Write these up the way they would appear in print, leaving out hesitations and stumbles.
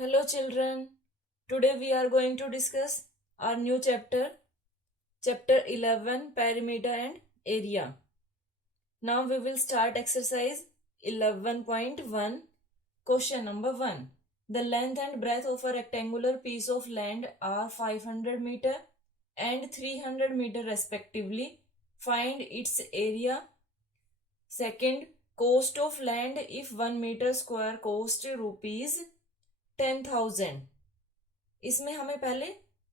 Hello children. Today we are going to discuss our new chapter 11, perimeter and area. Now we will start exercise 11.1. Question number 1. The length and breadth of a rectangular piece of land are 500 meter and 300 meter respectively. Find its area. Second, cost of land if 1 meter square cost rupees 10,000. इसमें हमें पहले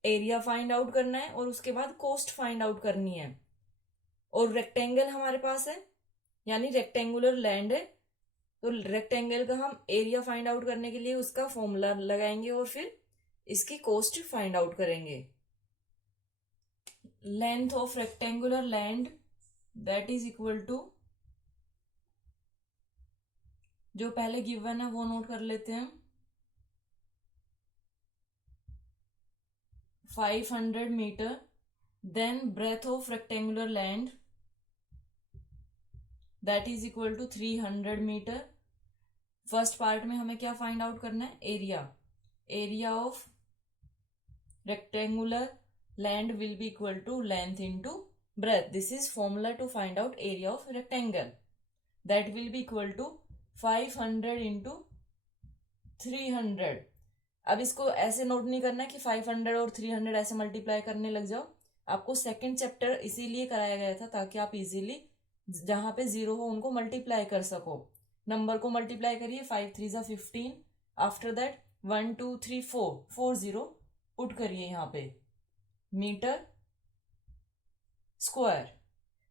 area find out करना है और उसके बाद cost find out करनी है। और रेक्टेंगल हमारे पास है, यानी रेक्टेंगुलर लैंड है, तो रेक्टेंगल का हम एरिया फाइंड आउट करने के लिए उसका फॉर्मूला लगाएंगे और फिर इसकी कॉस्ट फाइंड आउट करेंगे। Length of rectangular land that is equal to, जो पहले गिवन है वो नोट कर लेते हैं, 500 meter, then breadth of rectangular land that is equal to 300 meter. First part में हमें क्या फाइंड आउट करना है? Area of rectangular land will be equal to length into breadth. This is formula to find out area of rectangle. That will be equal to 500 into 300. अब इसको ऐसे note नहीं करना है कि 500 और 300 ऐसे मल्टीप्लाई करने लग जाओ. आपको सेकंड चैप्टर इसीलिए कराया गया था ताकि आप इजीली जहां पे जीरो हो उनको मल्टीप्लाई कर सको. नंबर को मल्टीप्लाई करिए, 5 3 ज़ा 15. आफ्टर दैट 1 2 3 4 4 0 पुट करिए यहाँ पे. Meter square,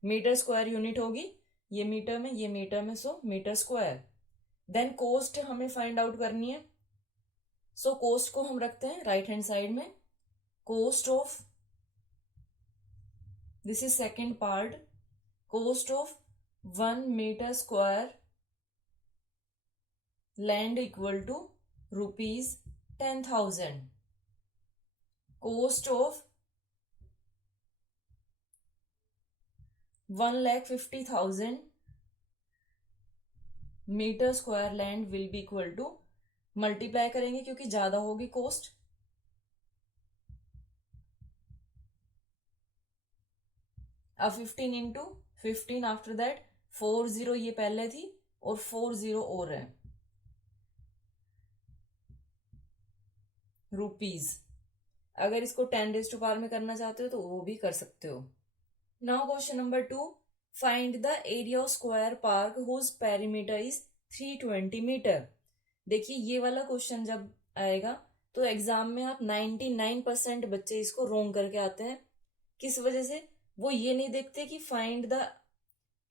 meter square unit होगी, ये मीटर में ये मीटर में, so meter square. Then cost हमें फाइंड आउट करनी है. सो कोस्ट को हम रखते हैं राइट हैंड साइड में. Cost of, this is second part, cost of 1 meter square land equal to rupees 10,000. Cost of 1,50,000 meter square land will be equal to, multiply करेंगे क्योंकि ज्यादा होगी कोस्ट, अब 15 इंटू 15. आफ्टर दैट 4 0 ये पहले थी और 4 0 और है, रुपीज. अगर इसको 10 रेज़ टू पावर में करना चाहते हो तो वो भी कर सकते हो. Now question number 2. Find the area of square park whose perimeter is 320 meter. देखिए ये वाला क्वेश्चन जब आएगा तो एग्जाम में आप 99% बच्चे इसको रोंग करके आते हैं. किस वजह से? वो ये नहीं देखते कि फाइंड द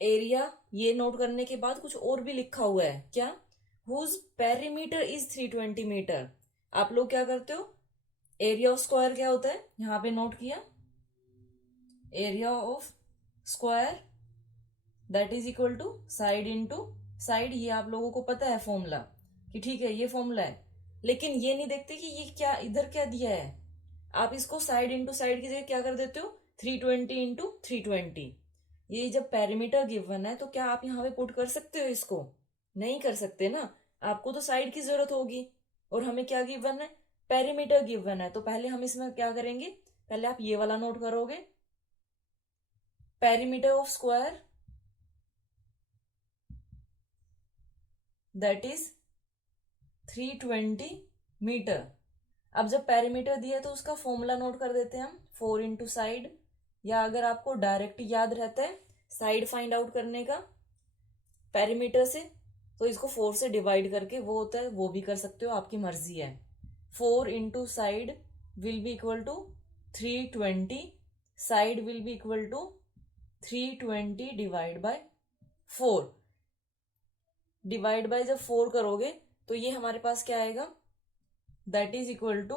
एरिया, ये नोट करने के बाद कुछ और भी लिखा हुआ है. क्या? Whose perimeter is 320 meter. आप लोग क्या करते हो? एरिया ऑफ स्क्वायर क्या होता है, यहां पे नोट किया, area of square that is equal to side into side. ये आप लोगों को पता है फॉर्मूला कि ठीक है ये फॉर्मूला है, लेकिन ये नहीं देखते कि ये क्या इधर क्या दिया है. आप इसको साइड इंटू साइड की जगह क्या कर देते हो, 320 इंटू 320. ये जब पेरीमीटर गिवन है तो क्या आप यहाँ पे पुट कर सकते हो? इसको नहीं कर सकते ना, आपको तो साइड की जरूरत होगी. और हमें क्या गिवन है? पेरीमीटर गिवन है. तो पहले हम इसमें क्या करेंगे, पहले आप ये वाला नोट करोगे, perimeter of square that is 320 meter. अब जब पेरीमीटर दिया तो उसका फॉर्मूला नोट कर देते हैं हम, 4 इंटू साइड, या अगर आपको डायरेक्ट याद रहता है साइड फाइंड आउट करने का पेरीमीटर से तो इसको 4 से डिवाइड करके वो होता है, वो भी कर सकते हो, आपकी मर्जी है. 4 into side will be equal to 320. Side will be equal to 320 divide by 4. Divide by जब 4 करोगे तो ये हमारे पास क्या आएगा, that is equal to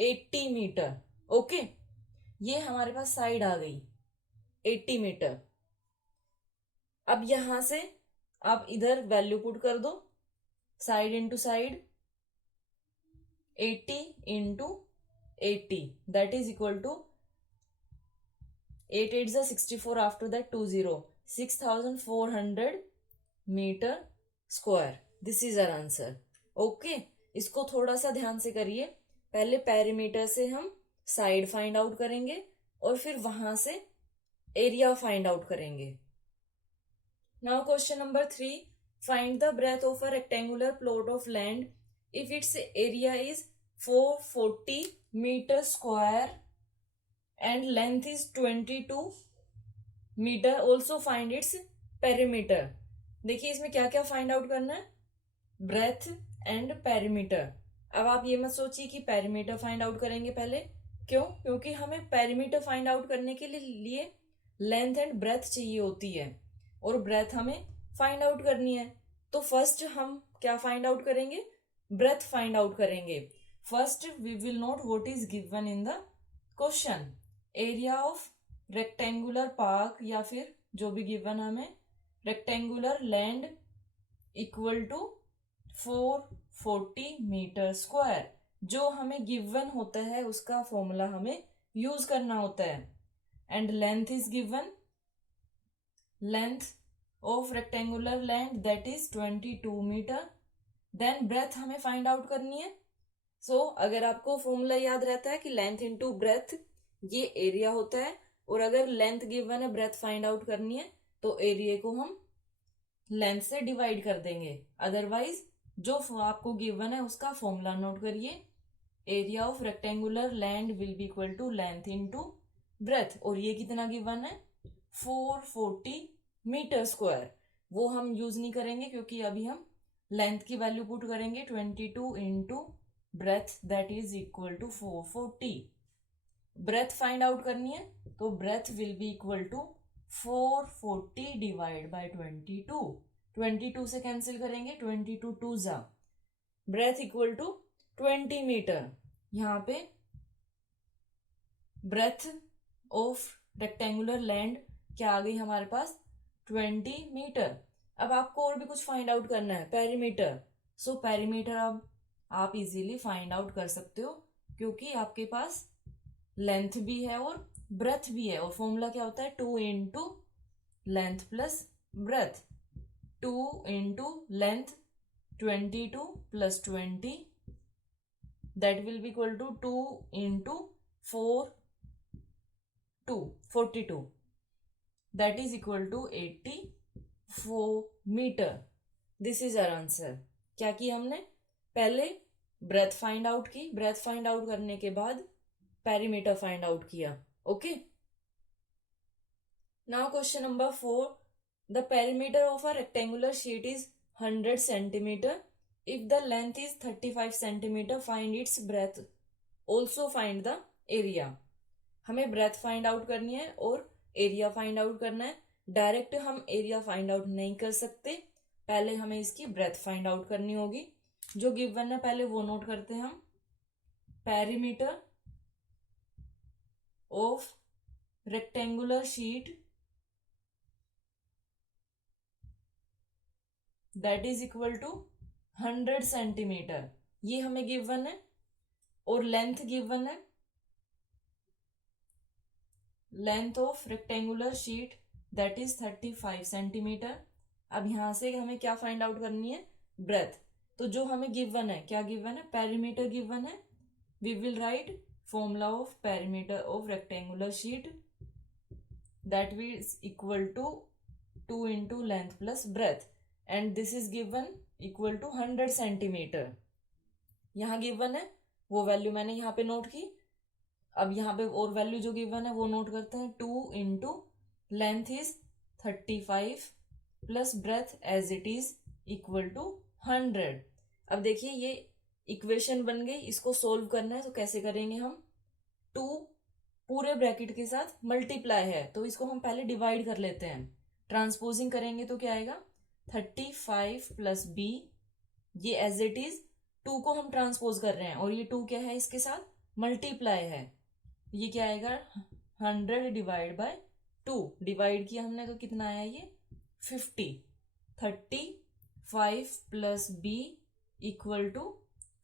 80 meter. Okay, ये हमारे पास साइड आ गई 80 मीटर. अब यहां से आप इधर वैल्यू पुट कर दो, side into side, 80 into 80 that is equal to 8 8 64. After that 2 0, 6,400 meter square. This is our answer. Okay, इसको थोड़ा सा ध्यान से करिए। पहले पेरीमीटर से हम साइड फाइंड आउट करेंगे और फिर वहां से एरिया फाइंड आउट करेंगे। Now question number 3, find the breadth of a rectangular plot of land if its area is 440 meter square and length is 22 meter, also find its perimeter. देखिए इसमें क्या क्या फाइंड आउट करना है, breath and perimeter. अब आप ये मत सोचिए कि पेरीमीटर फाइंड आउट करेंगे पहले, क्यों? क्योंकि हमें पेरीमीटर फाइंड आउट करने के लिए लेंथ एंड ब्रेथ चाहिए होती है और ब्रेथ हमें फाइंड आउट करनी है। तो फर्स्ट हम क्या फाइंड आउट करेंगे, ब्रेथ फाइंड आउट करेंगे। First we will note what is given in the question, area of rectangular park या फिर जो भी गिवन हमें rectangular land equal to 440 meter square. जो हमें गिवन होता है उसका फॉर्मूला हमें यूज करना होता है। And length is given, length of rectangular land that is 22 meter. Then breadth हमें फाइंड आउट करनी है। सो अगर आपको फॉर्मूला याद रहता है कि लेंथ इनटू ब्रेथ ये एरिया होता है, और अगर लेंथ गिवन है ब्रेथ फाइंड आउट करनी है तो एरिया को हम लेंथ से डिवाइड कर देंगे। अदरवाइज जो आपको गिवन है उसका फॉर्मूला नोट करिए, area of rectangular land will be equal to length into breadth. और ये कितना गिवन है, 440 मीटर स्क्वायर। वो हम यूज नहीं करेंगे क्योंकि अभी हम लेंथ की वैल्यू पुट करेंगे 22 into breadth that is equal to 440। Breadth find out करनी है तो breadth will be equal to 440 divide by 22। 22 से कैंसिल करेंगे, 22 टू जा, ब्रेथ इक्वल टू 20 मीटर। यहाँ पे ब्रेथ ऑफ रेक्टेंगुलर लैंड क्या आ गई हमारे पास, 20 मीटर। अब आपको और भी कुछ फाइंड आउट करना है, पेरीमीटर। सो पेरीमीटर अब आप इजीली फाइंड आउट कर सकते हो क्योंकि आपके पास लेंथ भी है और ब्रेथ भी है। और फॉर्मूला क्या होता है, 2 into length plus breadth. 2 into length 22 plus 20 that will be equal to 2 into 42 that is equal to 84 meter. This is our answer. क्या किया हमने, पहले ब्रेथ फाइंड आउट की, ब्रेथ फाइंड आउट करने के बाद पेरीमीटर फाइंड आउट किया। Okay, now question number 4, the perimeter of a rectangular sheet is 100 centimeter if the length is 35 centimetre, find its breath, also find the area. हमें breath find out करनी है और area find out करना है। Direct हम area find out नहीं कर सकते, पहले हमें इसकी ब्रेथ फाइंड आउट करनी होगी। जो गिवन है पहले वो नोट करते हैं हम, perimeter of rectangular sheet that is equal to 100 centimeter, ये हमें गिवन है। और लेंथ गिवन है, length of rectangular sheet that is 35 centimeter. अब यहां से हमें क्या फाइंड आउट करनी है, ब्रेथ। तो जो हमें गिवन है, क्या गिवन है, पेरीमीटर गिवन है। We will write formula of perimeter of rectangular sheet that is equal to 2 into length plus breadth, and this is given equal to 100 centimeter. यहाँ गिवन है वो वैल्यू मैंने यहाँ पे नोट की। अब यहाँ पे और वैल्यू जो गिवन है वो नोट करते हैं, 2 into length is 35 plus breadth as it is equal to 100। अब देखिए ये इक्वेशन बन गई, इसको सोल्व करना है तो कैसे करेंगे हम, 2 पूरे ब्रैकेट के साथ मल्टीप्लाई है तो इसको हम पहले डिवाइड कर लेते हैं। ट्रांसपोजिंग करेंगे तो क्या आएगा, 35 प्लस बी, ये एज इट इज 2 को हम ट्रांसपोज कर रहे हैं और ये 2 क्या है, इसके साथ मल्टीप्लाई है। ये क्या आएगा, 100 डिवाइड बाय 2, डिवाइड किया हमने तो कितना आया ये 50। 35 plus B equal to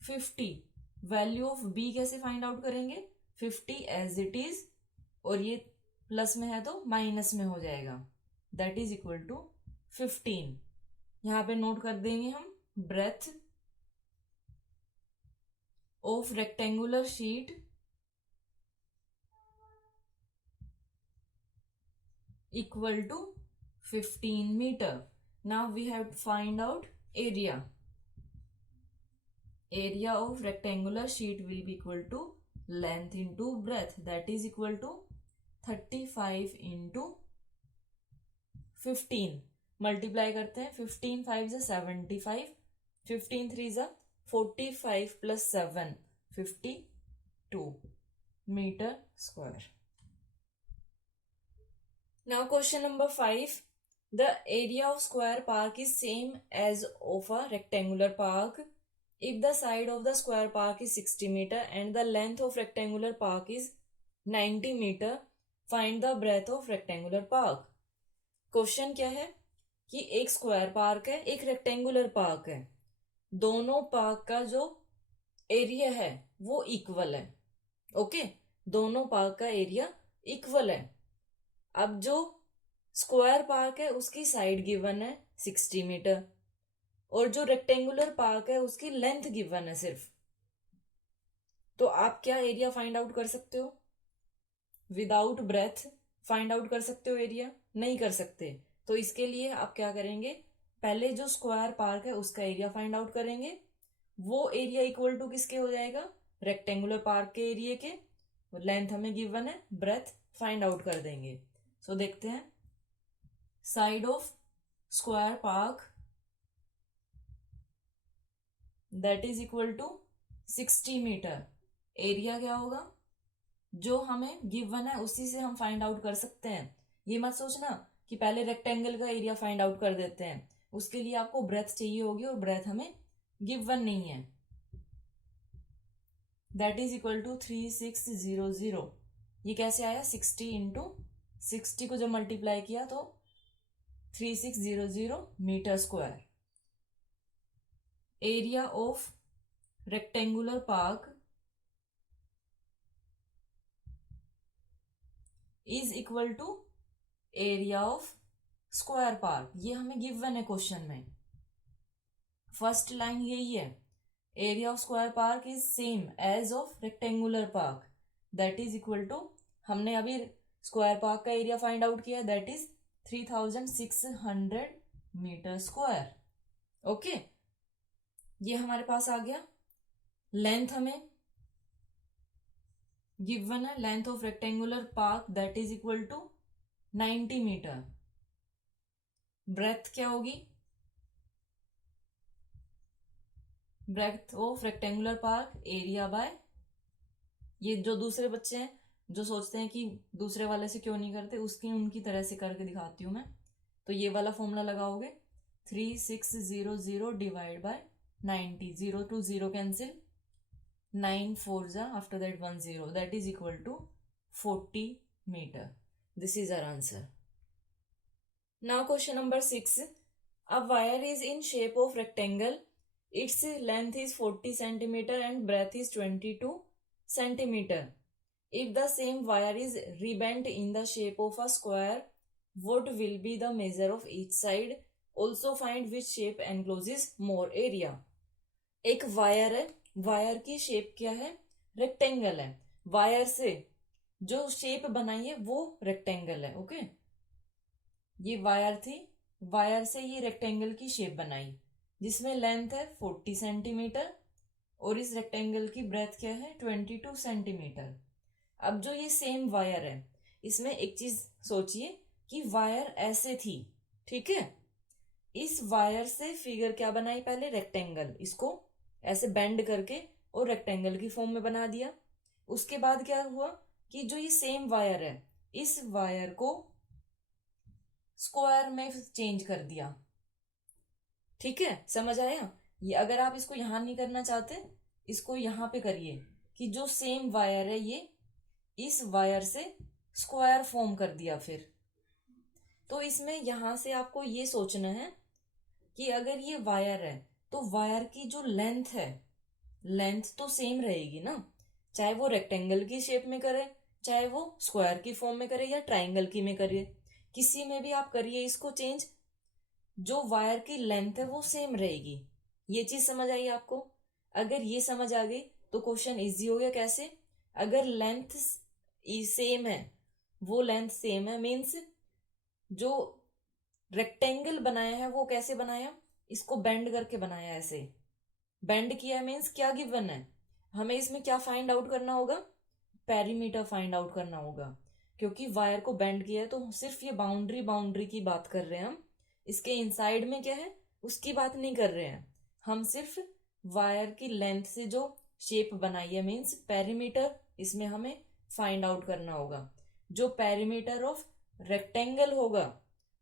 50। Value of B कैसे फाइंड आउट करेंगे, 50 एज इट इज, और ये प्लस में है तो माइनस में हो जाएगा, दैट इज इक्वल टू 15। यहाँ पे नोट कर देंगे हम breadth of rectangular sheet equal to 15 meter. Now we have to find out area. Area of rectangular sheet will be equal to length into breadth, that is equal to 35 into 15. Multiply करते हैं. 15 5 is 75, 15 3 is 45 plus 7 52 meter square. Now question number 5. The area of square park is same as of a rectangular park if the side of the square park is 60 meter and the length of rectangular park is 90 meter. Find the breadth of rectangular park. Question क्या है कि एक square park है, एक rectangular park है. दोनों park का जो एरिया है वो इक्वल है. ओके, दोनों पार्क का एरिया इक्वल है. अब जो स्क्वायर पार्क है उसकी साइड गिवन है 60 मीटर और जो रेक्टेंगुलर पार्क है उसकी लेंथ गिवन है सिर्फ. तो आप क्या एरिया फाइंड आउट कर सकते हो? विदाउट ब्रेथ फाइंड आउट कर सकते हो एरिया? नहीं कर सकते. तो इसके लिए आप क्या करेंगे, पहले जो स्क्वायर पार्क है उसका एरिया फाइंड आउट करेंगे. वो एरिया इक्वल टू किसके हो जाएगा? रेक्टेंगुलर पार्क के एरिया के. लेंथ हमें गिवन है, ब्रेथ फाइंड आउट कर देंगे. सो देखते हैं. Side of square park that is equal to 60 meter. Area क्या होगा? जो हमें गिवन है उसी से हम फाइंड आउट कर सकते हैं. ये मत सोचना कि पहले रेक्टेंगल का एरिया फाइंड आउट कर देते हैं. उसके लिए आपको ब्रेथ चाहिए होगी और ब्रेथ हमें गिवन नहीं है. That is equal to 3600. ये कैसे आया? 60 इंटू 60 को जब मल्टीप्लाई किया तो 3600 meter square. Area of rectangular park is equal to area of square park. ये हमें गिवन है क्वेश्चन में. फर्स्ट लाइन यही है, area of square park is same as of rectangular park that is equal to, हमने अभी square park का area find out किया that is 3600 meter square. Okay, ये हमारे पास आ गया. लेंथ हमें गिवन है, length of rectangular park that is equal to 90 meter. Breadth क्या होगी? Breadth of rectangular park area by, ये जो दूसरे बच्चे हैं जो सोचते हैं कि दूसरे वाले से क्यों नहीं करते, उसकी उनकी तरह से करके दिखाती हूं मैं. तो ये वाला फॉर्मूला लगाओगे 3600 डिवाइड बाय 90. 0 to 0 कैंसिल, 9 4 जा, after that 1 0, that is equal to 40 meter. This is our answer. Now question number 6. A wire is in shape of rectangle. Its length is 40 centimeter and breadth is 22 centimeter. If the same wire is rebent in the shape of a square, what will be the measure of each side? Also find which shape encloses more area. एक wire है, wire की shape क्या है? Rectangle है. Wire से जो shape बनाई है वो रेक्टेंगल है. ओके, ये वायर थी, वायर से ये रेक्टेंगल की शेप बनाई जिसमें लेंथ है 40 सेंटीमीटर और इस रेक्टेंगल की ब्रेथ क्या है? 22 सेंटीमीटर. अब जो ये सेम वायर है इसमें एक चीज सोचिए कि वायर ऐसे थी, ठीक है. इस वायर से फिगर क्या बनाई? पहले रेक्टेंगल, इसको ऐसे बेंड करके और रेक्टेंगल की फॉर्म में बना दिया. उसके बाद क्या हुआ कि जो ये सेम वायर है इस वायर को स्क्वायर में चेंज कर दिया. ठीक है, समझ आया? ये अगर आप इसको यहां नहीं करना चाहते, इसको यहां पे करिए कि जो सेम वायर है ये इस वायर से स्क्वायर फॉर्म कर दिया. फिर तो इसमें यहां से आपको ये सोचना है कि अगर ये वायर है तो वायर की जो लेंथ है, लेंथ तो सेम रहेगी ना, चाहे वो रेक्टेंगल की शेप में करे, चाहे वो स्क्वायर की फॉर्म में करे या ट्राइंगल की में करिए, किसी में भी आप करिए इसको चेंज, जो वायर की लेंथ है वो सेम रहेगी. ये चीज समझ आई आपको? अगर ये समझ आ गई तो क्वेश्चन इजी हो गया। कैसे? अगर लेंथ सेम है, वो लेंथ सेम है मीन्स जो रेक्टेंगल बनाया है वो कैसे बनाया, इसको बेंड करके बनाया, ऐसे बेंड किया मीन्स क्या गिवन है हमें, इसमें क्या फाइंड आउट करना होगा, पेरीमीटर फाइंड आउट करना होगा। क्योंकि वायर को बेंड किया है तो सिर्फ ये बाउंड्री बाउंड्री की बात कर रहे हैं हम, इसके इनसाइड में क्या है उसकी बात नहीं कर रहे हैं हम, सिर्फ वायर की लेंथ से जो शेप बनाई है मीन्स पेरीमीटर, इसमें हमें फाइंड आउट करना होगा। जो पेरीमीटर ऑफ रेक्टेंगल होगा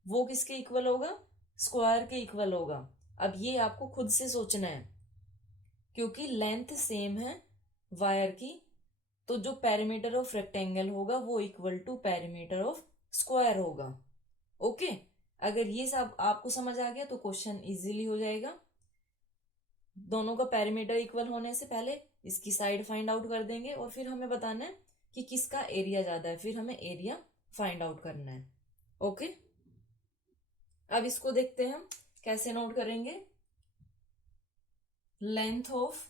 वो किसके इक्वल होगा, स्क्वायर के इक्वल होगा। अब ये आपको खुद से सोचना है, क्योंकि लेंथ सेम है वायर की, तो जो पेरीमीटर ऑफ रेक्टेंगल होगा वो equal to perimeter of square होगा। ओके, अगर ये सब आपको समझ आ गया तो क्वेश्चन इजीली हो जाएगा। दोनों का पेरीमीटर इक्वल होने से पहले इसकी साइड फाइंड आउट कर देंगे और फिर हमें बताना है कि किसका एरिया ज्यादा है, फिर हमें एरिया फाइंड आउट करना है। ओके, अब इसको देखते हैं हम कैसे नोट करेंगे। Length of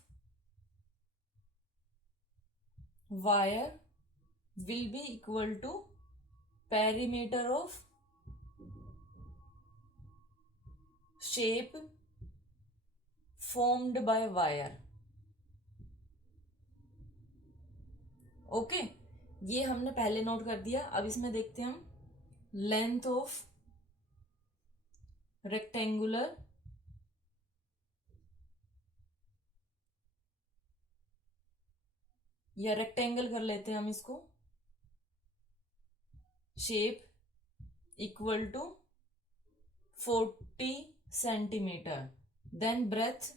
wire will be equal to perimeter of shape formed by wire। Okay, ये हमने पहले नोट कर दिया। अब इसमें देखते हैं हम लेंथ ऑफ रेक्टेंगुलर या रेक्टेंगल कर लेते हैं हम इसको, shape equal to 40 centimeter, then breadth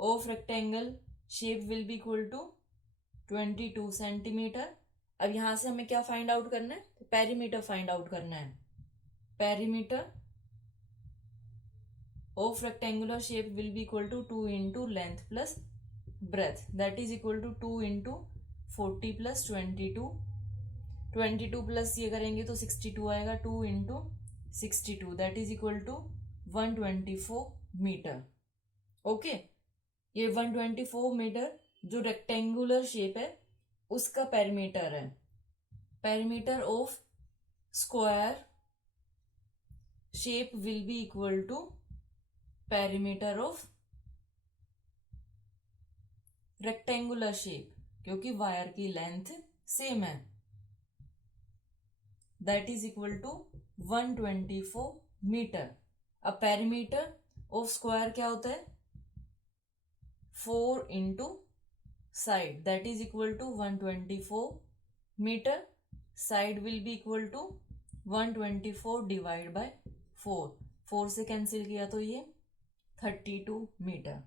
of rectangle shape will be equal to 22 centimeter. अब यहां से हमें क्या फाइंड आउट करना है, पेरीमीटर फाइंड आउट करना है। Perimeter of rectangular shape will be equal to 2 into length plus breadth, that is equal to 2 into 40 plus 22, 22 plus ये करेंगे तो 62 आएगा, 2 into 62 that is equal to 124 meter. Okay, ये 124 metre जो रेक्टेंगुलर शेप है उसका पेरीमीटर है। Perimeter of square shape will be equal to perimeter of rectangular shape, क्योंकि वायर की लेंथ सेम है, that is equal to 124 meter. अब perimeter of square क्या होता है, 4 into side, that is equal to 124 meter. Side will be equal to 124 divide by 4, 4 से cancel किया तो ये 32 मीटर।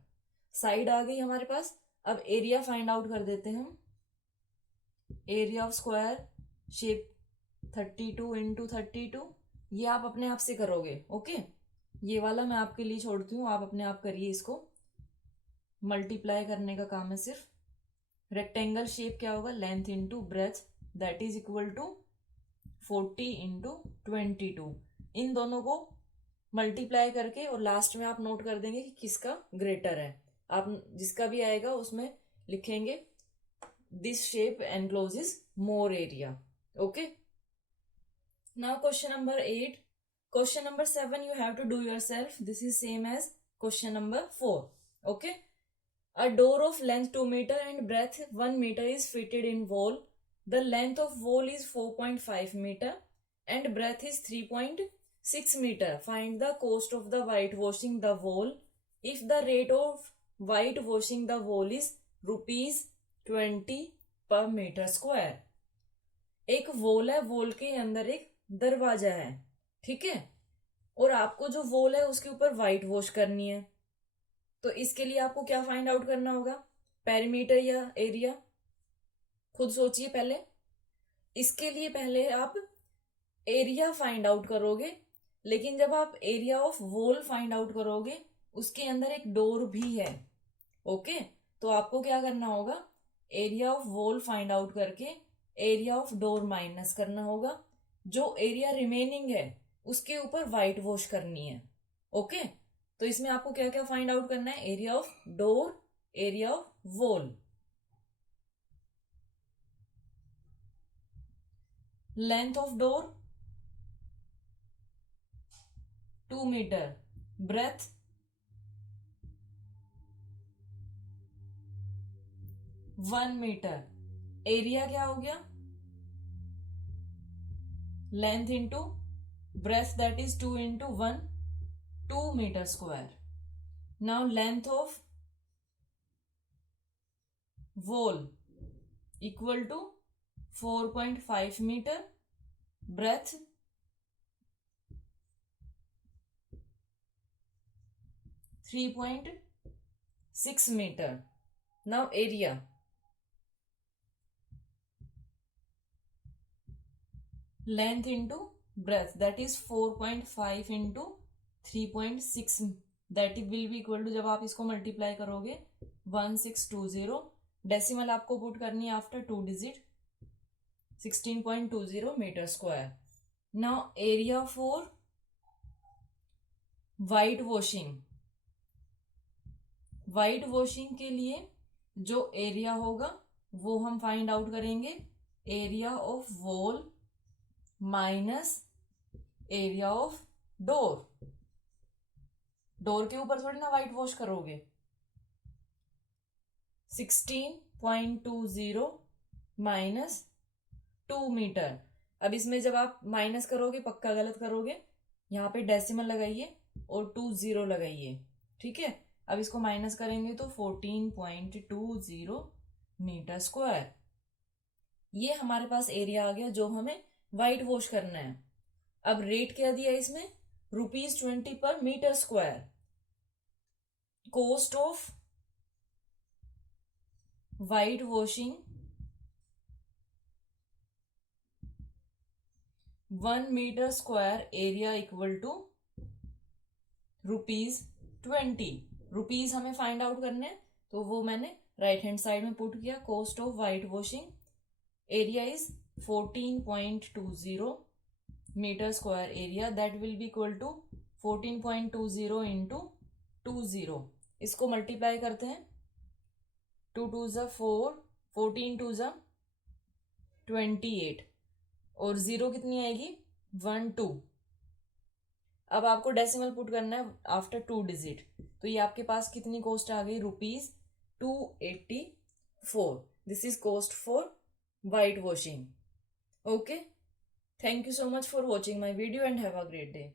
साइड आ गई हमारे पास। अब एरिया फाइंड आउट कर देते हैं हम। Area of square shape 32 into 32, ये आप अपने आप से करोगे। ओके, ये वाला मैं आपके लिए छोड़ती हूँ, आप अपने आप करिए इसको, मल्टीप्लाई करने का काम है सिर्फ। रेक्टेंगल शेप क्या होगा, length into breadth, that is equal to 40 into 22। इन दोनों को मल्टीप्लाई करके और लास्ट में आप नोट कर देंगे कि किसका ग्रेटर है। आप जिसका भी आएगा उसमें लिखेंगे this shape encloses more area. Okay, now question number 8। Question number 7 you have to do yourself. This is same as question number 4. Okay, a door of length 2 meter and breadth 1 meter is fitted in wall. The length of wall is 4.5 meter and breadth is 3.6 meter. Find the cost of the whitewashing the wall if the rate of whitewashing the wall is ₹20 per meter square. एक wall है, wall के अंदर एक दरवाजा है, ठीक है, और आपको जो वॉल है उसके ऊपर व्हाइट वॉश करनी है। तो इसके लिए आपको क्या फाइंड आउट करना होगा, पेरीमीटर या एरिया? खुद सोचिए पहले। इसके लिए पहले आप एरिया फाइंड आउट करोगे, लेकिन जब आप area of wall find out करोगे उसके अंदर एक डोर भी है। ओके, तो आपको क्या करना होगा, area of wall find out करके एरिया ऑफ डोर माइनस करना होगा, जो एरिया रिमेनिंग है उसके ऊपर व्हाइट वॉश करनी है। ओके, तो इसमें आपको क्या क्या फाइंड आउट करना है, area of door, area of wall, length of door 2 meter, breadth 1 meter, area क्या हो गया, length into breadth that is 2 into 1, 2 meter square. Now length of wall equal to 4.5 meter, breadth 3.6 meter. Now area, length into breadth that is 4.5 into 3.6 that will be equal to, जब आप इसको multiply करोगे 1620, decimal आपको put करनी है after 2 digit, 16.20 meter square. Now area for white washing, white washing के लिए जो एरिया होगा वो हम फाइंड आउट करेंगे, area of wall minus area of door. Door के ऊपर थोड़ी ना वाइट वॉश करोगे. 16.20 माइनस 2 मीटर. अब इसमें जब आप माइनस करोगे पक्का गलत करोगे, यहाँ पे डेसिमल लगाइए और 20 लगाइए, ठीक है. अब इसको माइनस करेंगे तो 14.20 मीटर स्क्वायर. ये हमारे पास एरिया आ गया जो हमें वाइट वॉश करना है. अब रेट क्या दिया इसमें, ₹20 पर meter square. Cost of white washing 1 meter square area equal to ₹20. Rupees हमें फाइंड आउट करने हैं तो वो मैंने राइट हैंड साइड में पुट किया. Cost of white washing area is 14.20 meter square area, that will be equal to 14.20 into 20. इसको मल्टीप्लाई करते हैं, 2 2 ज़ा 4, 14 2 ज़ा 28 और 0 कितनी आएगी 1 2. अब आपको डेसिमल पुट करना है आफ्टर 2 डिजिट, तो ये आपके पास कितनी कॉस्ट आ गई, ₹284. This is cost for white washing. Okay, thank you so much for watching my video and have a great day.